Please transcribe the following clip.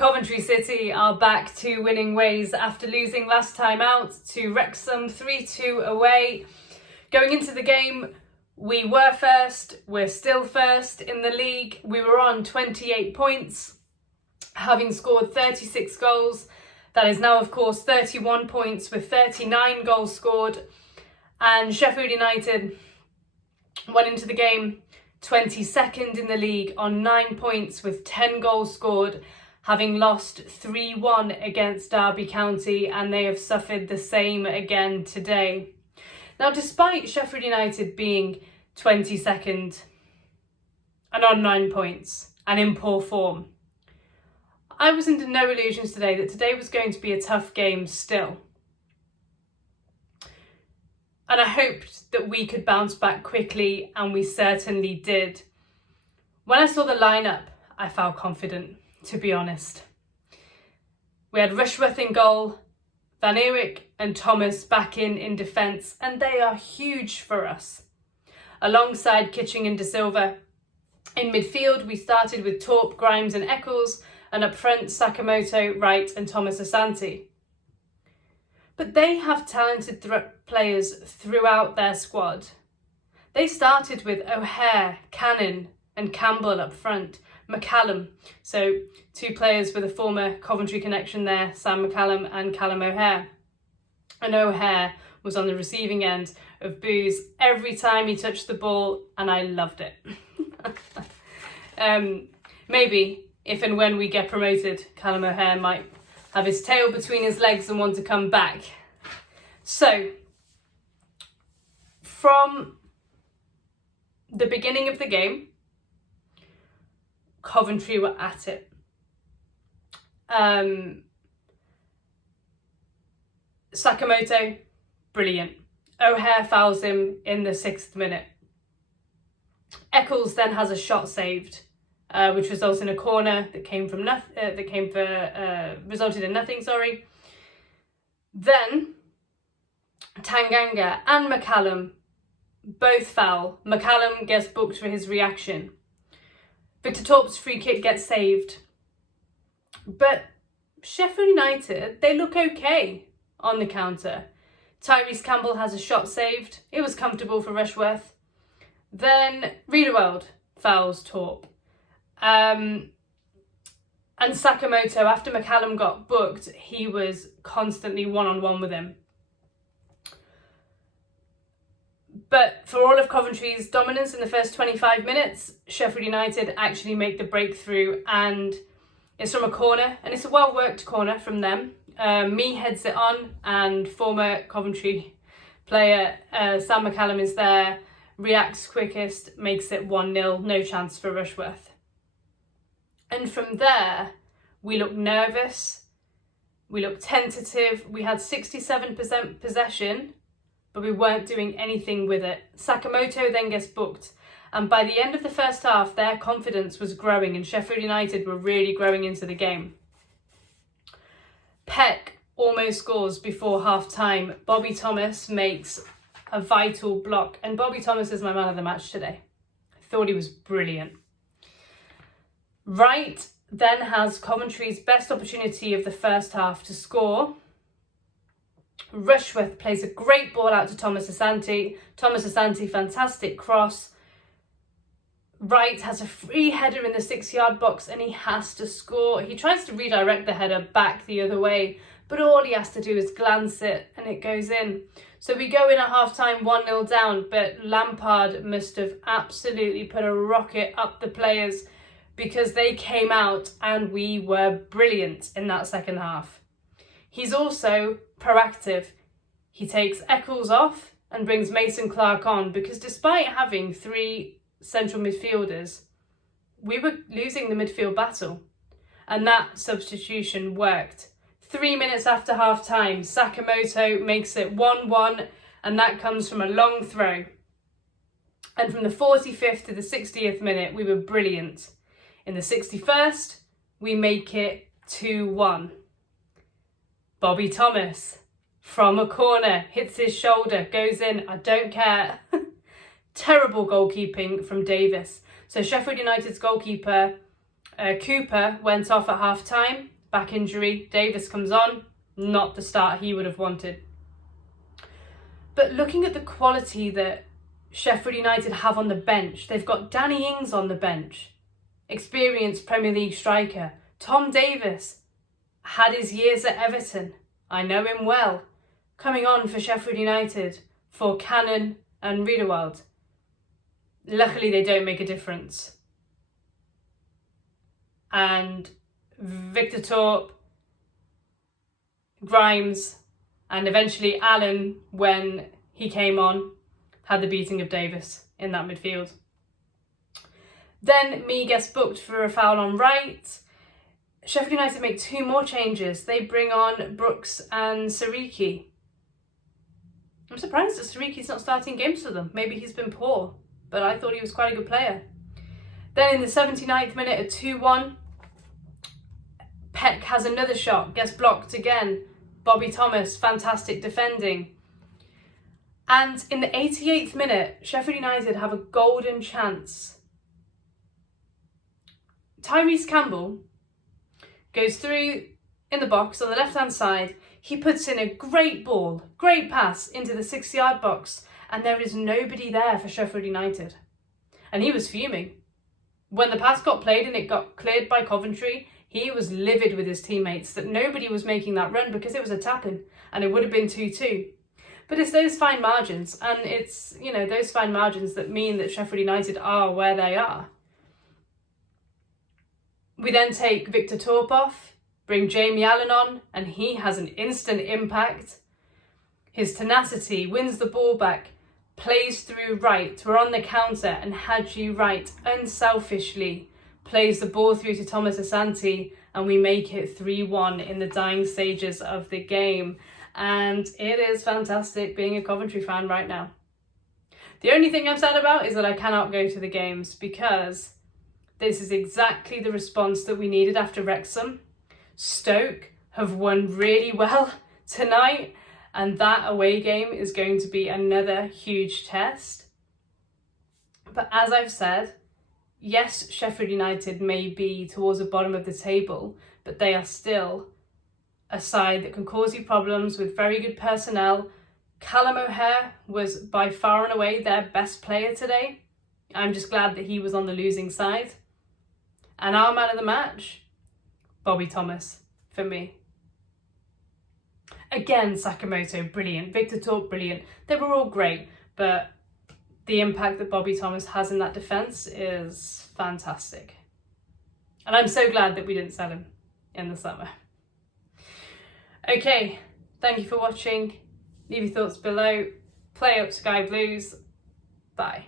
Coventry City are back to winning ways after losing last time out to Wrexham 3-2 away. Going into the game, we were first, we're still first in the league. We were on 28 points, having scored 36 goals. That is now, of course, 31 points with 39 goals scored. And Sheffield United went into the game 22nd in the league on 9 points with 10 goals scored, having lost 3-1 against Derby County, and they have suffered the same again today. Now, despite Sheffield United being 22nd and on 9 points and in poor form, I was under no illusions today that today was going to be a tough game still. And I hoped that we could bounce back quickly, and we certainly did. When I saw the lineup, I felt confident, to be honest. We had Rushworth in goal, Van Eerik and Thomas back in defence, and they are huge for us. Alongside Kitching and De Silva. In midfield, we started with Torp, Grimes and Eccles, and up front, Sakamoto, Wright and Thomas Asante. But they have talented players throughout their squad. They started with O'Hare, Cannon and Campbell up front, McCallum. So 2 players with a former Coventry connection there, Sam McCallum and Callum O'Hare. And O'Hare was on the receiving end of boos every time he touched the ball, and I loved it. Maybe if and when we get promoted, Callum O'Hare might have his tail between his legs and want to come back. So, from the beginning of the game, Coventry were at it. Sakamoto, brilliant. O'Hare fouls him in the 6th minute. Eccles then has a shot saved, which results in a corner that resulted in nothing. Then Tanganga and McCallum both foul. McCallum gets booked for his reaction. Victor Torp's free kick gets saved. But Sheffield United, they look okay on the counter. Tyrese Campbell has a shot saved. It was comfortable for Rushworth. Then Riedewald fouls Torp. And Sakamoto, after McCallum got booked, he was constantly one-on-one with him. But for all of Coventry's dominance in the first 25 minutes, Sheffield United actually make the breakthrough, and it's from a corner, and it's a well-worked corner from them. Me heads it on, and former Coventry player Sam McCallum is there, reacts quickest, makes it 1-0, no chance for Rushworth. And from there, we looked nervous, we looked tentative, we had 67% possession, but we weren't doing anything with it. Sakamoto then gets booked, and by the end of the first half, their confidence was growing, and Sheffield United were really growing into the game. Peck almost scores before half-time. Bobby Thomas makes a vital block, and Bobby Thomas is my man of the match today. I thought he was brilliant. Wright then has Coventry's best opportunity of the first half to score. Rushworth plays a great ball out to Thomas Asante. Thomas Asante, fantastic cross. Wright has a free header in the 6-yard box, and he has to score. He tries to redirect the header back the other way, but all he has to do is glance it and it goes in. So we go in at half-time 1-0 down, but Lampard must have absolutely put a rocket up the players, because they came out and we were brilliant in that second half. He's also proactive. He takes Eccles off and brings Mason Clark on, because despite having 3 central midfielders, we were losing the midfield battle, and that substitution worked. 3 minutes after half time, Sakamoto makes it 1-1, and that comes from a long throw. And from the 45th to the 60th minute, we were brilliant. In the 61st, we make it 2-1. Bobby Thomas, from a corner, hits his shoulder, goes in, I don't care. Terrible goalkeeping from Davis. So Sheffield United's goalkeeper Cooper went off at half time, back injury. Davis comes on, not the start he would have wanted. But looking at the quality that Sheffield United have on the bench, they've got Danny Ings on the bench, experienced Premier League striker. Tom Davis had his years at Everton. I know him well. Coming on for Sheffield United for Cannon and Riedewald. Luckily, they don't make a difference. And Victor Torp, Grimes, and eventually Allen, when he came on, had the beating of Davis in that midfield. Then Mee gets booked for a foul on right. Sheffield United make 2 more changes. They bring on Brooks and Sariki. I'm surprised that Sariki's not starting games for them. Maybe he's been poor, but I thought he was quite a good player. Then in the 79th minute at 2-1, Peck has another shot, gets blocked again. Bobby Thomas, fantastic defending. And in the 88th minute, Sheffield United have a golden chance. Tyrese Campbell goes through in the box on the left-hand side. He puts in a great ball, great pass into the 6-yard box, and there is nobody there for Sheffield United. And he was fuming. When the pass got played and it got cleared by Coventry, he was livid with his teammates that nobody was making that run because it was a tap-in and it would have been 2-2. But it's those fine margins, and it's, you know, those fine margins that mean that Sheffield United are where they are. We then take Victor Torp off, bring Jamie Allen on, and he has an instant impact. His tenacity, wins the ball back, plays through right, we're on the counter, and Hadji Wright unselfishly plays the ball through to Thomas Asante, and we make it 3-1 in the dying stages of the game. And it is fantastic being a Coventry fan right now. The only thing I'm sad about is that I cannot go to the games, because this is exactly the response that we needed after Wrexham. Stoke have won really well tonight, and that away game is going to be another huge test. But as I've said, yes, Sheffield United may be towards the bottom of the table, but they are still a side that can cause you problems with very good personnel. Callum O'Hare was by far and away their best player today. I'm just glad that he was on the losing side. And our man of the match, Bobby Thomas, for me. Again, Sakamoto, brilliant. Victor Torp, brilliant. They were all great, but the impact that Bobby Thomas has in that defence is fantastic. And I'm so glad that we didn't sell him in the summer. Okay, thank you for watching. Leave your thoughts below. Play up Sky Blues. Bye.